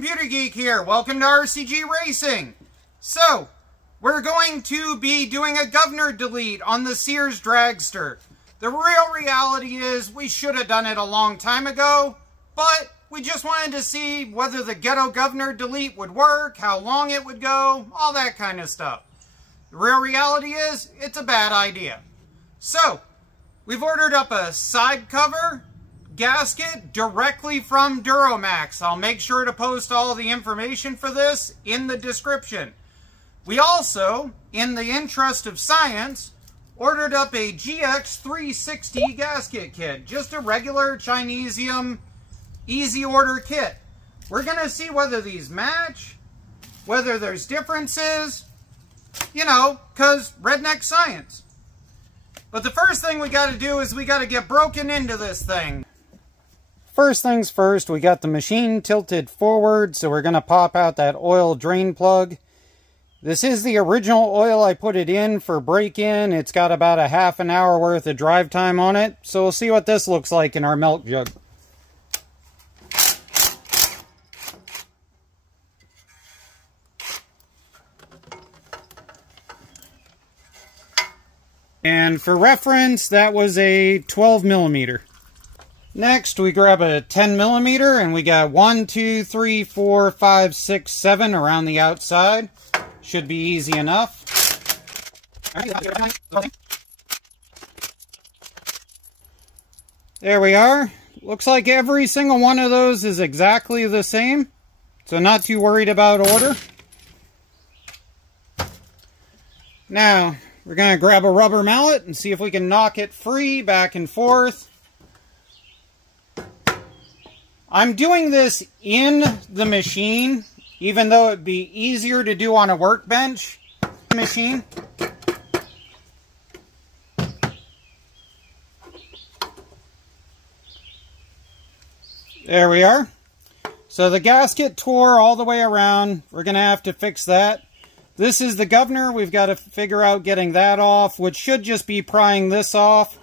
Computer Geek here. Welcome to RCG Racing. So, we're going to be doing a governor delete on the Sears Dragster. The real reality is we should have done it a long time ago, but we just wanted to see whether the ghetto governor delete would work, how long it would go, all that kind of stuff. The real reality is it's a bad idea. So, we've ordered up a side cover gasket directly from Duromax. I'll make sure to post all the information for this in the description. We also, in the interest of science, ordered up a GX360 gasket kit. Just a regular Chinesium easy order kit. We're going to see whether these match, whether there's differences, you know, because redneck science. But the first thing we got to do is we got to get broken into this thing. First things first, we got the machine tilted forward, so we're going to pop out that oil drain plug. This is the original oil I put it in for break-in. It's got about a half an hour worth of drive time on it, so we'll see what this looks like in our milk jug. And for reference, that was a 12 millimeter. Next, we grab a 10 millimeter, and we got 1, 2, 3, 4, 5, 6, 7 around the outside. Should be easy enough. There we are. Looks like every single one of those is exactly the same, so not too worried about order. Now, we're going to grab a rubber mallet and see if we can knock it free back and forth. I'm doing this in the machine, even though it'd be easier to do on a workbench machine. There we are. So the gasket tore all the way around. We're going to have to fix that. This is the governor. We've got to figure out getting that off, which should just be prying this off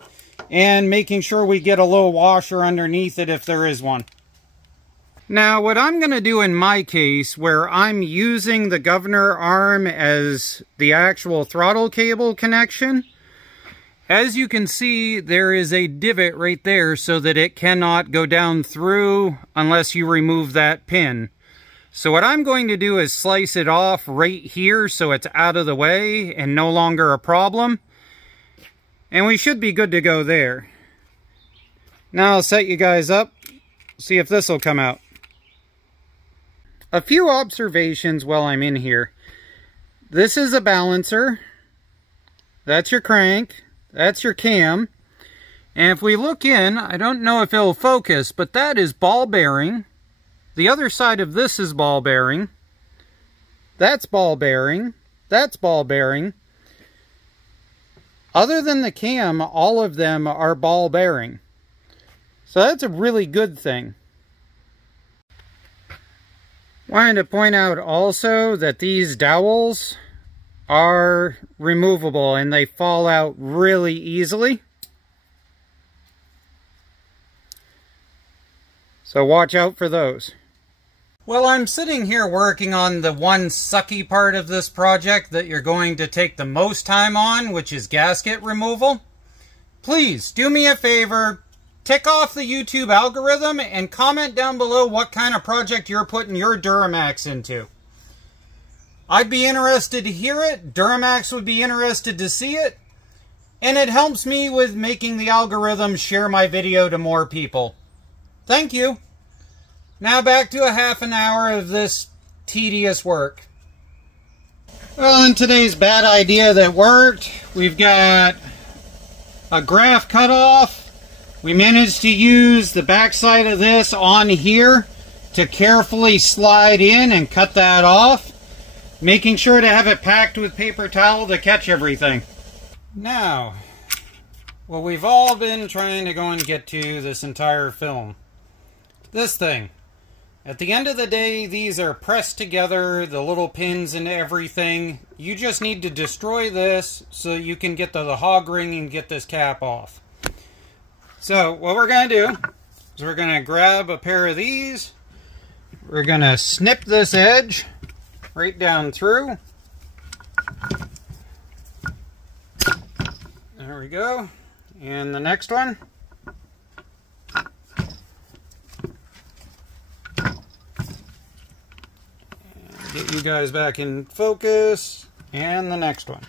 and making sure we get a little washer underneath it if there is one. Now, what I'm going to do in my case, where I'm using the governor arm as the actual throttle cable connection, as you can see, there is a divot right there so that it cannot go down through unless you remove that pin. So what I'm going to do is slice it off right here so it's out of the way and no longer a problem. And we should be good to go there. Now I'll set you guys up, see if this will come out. A few observations while I'm in here. This is a balancer. That's your crank. That's your cam. And if we look in, I don't know if it'll focus, but that is ball bearing. The other side of this is ball bearing. That's ball bearing. That's ball bearing. Other than the cam, all of them are ball bearing. So that's a really good thing. Wanted to point out also that these dowels are removable and they fall out really easily. So watch out for those. Well, I'm sitting here working on the one sucky part of this project that you're going to take the most time on, which is gasket removal. Please do me a favor. Tick off the YouTube algorithm and comment down below what kind of project you're putting your Duromax into. I'd be interested to hear it. Duromax would be interested to see it. And it helps me with making the algorithm share my video to more people. Thank you. Now back to a half an hour of this tedious work. Well, in today's bad idea that worked, we've got a graph cutoff. We managed to use the backside of this on here to carefully slide in and cut that off, making sure to have it packed with paper towel to catch everything. Now, what we've all been trying to go and get to this entire film. This thing. At the end of the day, these are pressed together, the little pins and everything. You just need to destroy this so you can get to the hog ring and get this cap off. So what we're going to do is we're going to grab a pair of these. we're going to snip this edge right down through. There we go. And the next one. And get you guys back in focus. And the next one.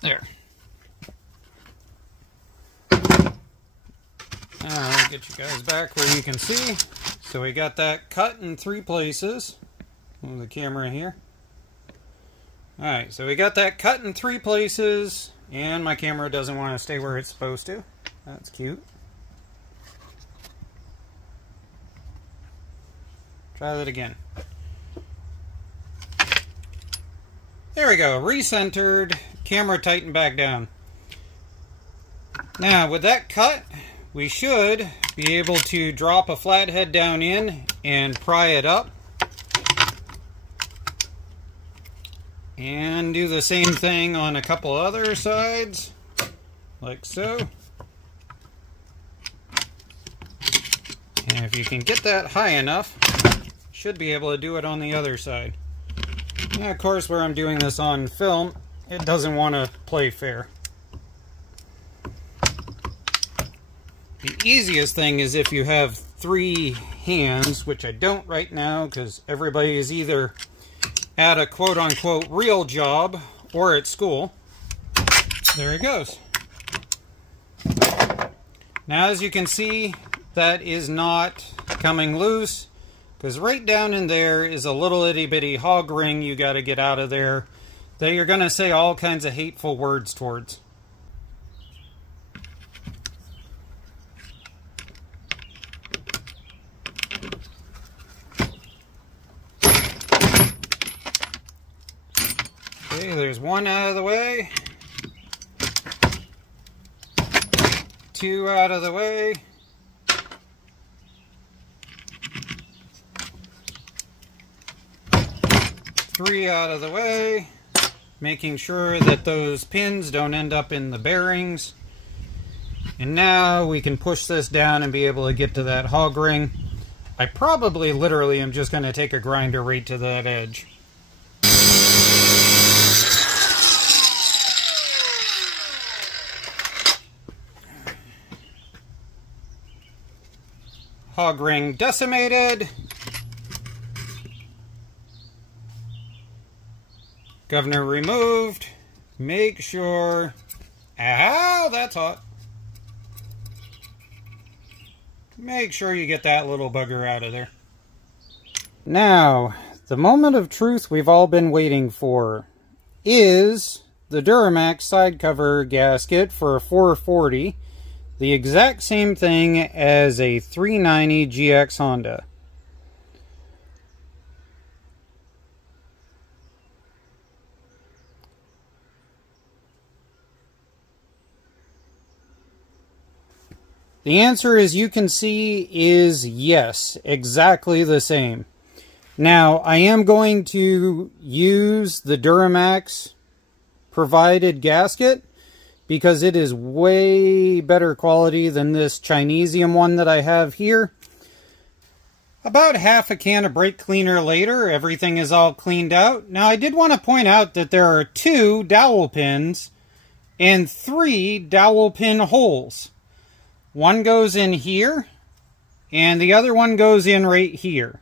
There. I'll get you guys back where you can see. So we got that cut in 3 places. Move the camera here. Alright, so we got that cut in 3 places, and my camera doesn't want to stay where it's supposed to. That's cute. Try that again. There we go, recentered, camera tightened back down. Now with that cut, we should be able to drop a flathead down in and pry it up. And do the same thing on a couple other sides, like so. And if you can get that high enough, should be able to do it on the other side. And of course, where I'm doing this on film, it doesn't want to play fair. The easiest thing is if you have 3 hands, which I don't right now because everybody is either at a quote-unquote real job or at school. There it goes. Now as you can see, that is not coming loose because right down in there is a little itty-bitty hog ring you got to get out of there that you're going to say all kinds of hateful words towards. Okay, there's 1 out of the way. 2 out of the way. 3 out of the way. Making sure that those pins don't end up in the bearings. And now we can push this down and be able to get to that hog ring. I probably literally am just going to take a grinder right to that edge. Hog ring decimated. Governor removed. Make sure... Ow, that's hot. Make sure you get that little bugger out of there. Now, the moment of truth we've all been waiting for is the Duromax side cover gasket for a 440. The exact same thing as a 390 GX Honda. The answer, as you can see, is yes, exactly the same. Now, I am going to use the Duromax provided gasket because it is way better quality than this Chinesium one that I have here. About half a can of brake cleaner later, everything is all cleaned out. Now, I did want to point out that there are 2 dowel pins and 3 dowel pin holes. One goes in here, and the other one goes in right here.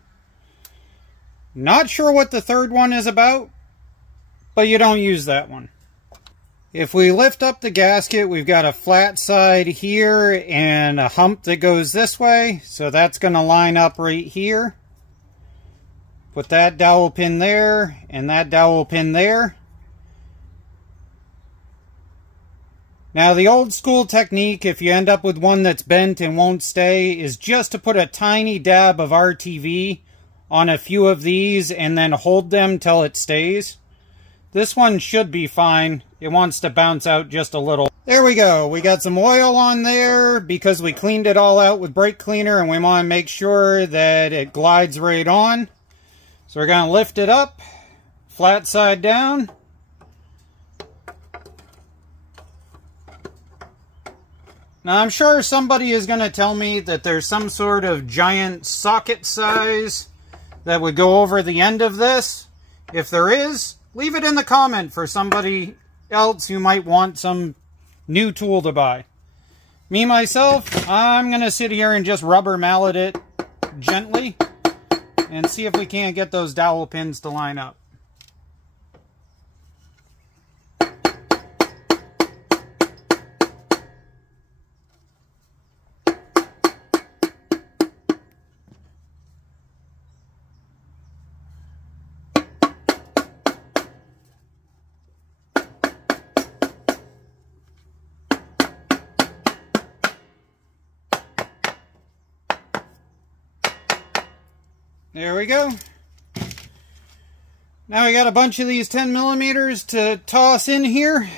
Not sure what the third one is about, but you don't use that one. If we lift up the gasket, we've got a flat side here and a hump that goes this way, so that's going to line up right here. Put that dowel pin there, and that dowel pin there. Now, the old school technique, if you end up with one that's bent and won't stay, is just to put a tiny dab of RTV on a few of these and then hold them till it stays. This one should be fine. It wants to bounce out just a little. There we go. We got some oil on there because we cleaned it all out with brake cleaner and we want to make sure that it glides right on. So we're going to lift it up, flat side down, Now I'm sure somebody is going to tell me that there's some sort of giant socket size that would go over the end of this. If there is, leave it in the comment for somebody else who might want some new tool to buy. Me, myself, I'm going to sit here and just rubber mallet it gently and see if we can't get those dowel pins to line up. There we go. Now we got a bunch of these 10 millimeters to toss in here.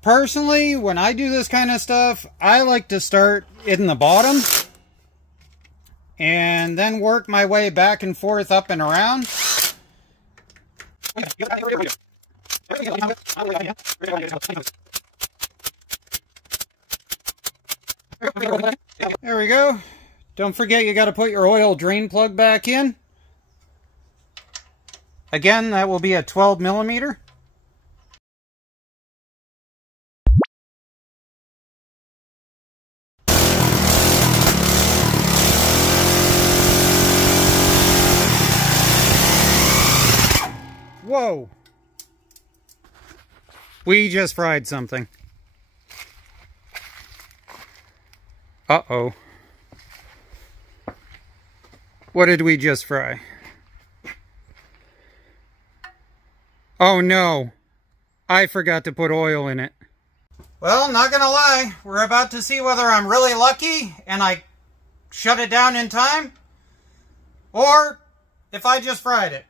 Personally, when I do this kind of stuff, I like to start in the bottom and then work my way back and forth up and around. There we go. Don't forget you got to put your oil drain plug back in. Again, that will be a 12 millimeter. Whoa! We just fried something. Uh-oh. What did we just fry? Oh no, I forgot to put oil in it. Well, not gonna lie, we're about to see whether I'm really lucky and I shut it down in time, or if I just fried it.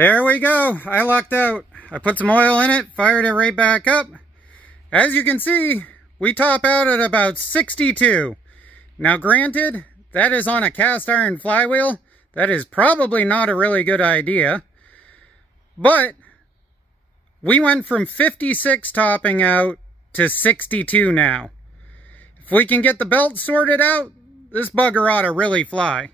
There we go. I lucked out. I put some oil in it, fired it right back up. As you can see, we top out at about 62. Now granted, that is on a cast iron flywheel. That is probably not a really good idea. But we went from 56 topping out to 62 now. If we can get the belt sorted out, this bugger ought to really fly.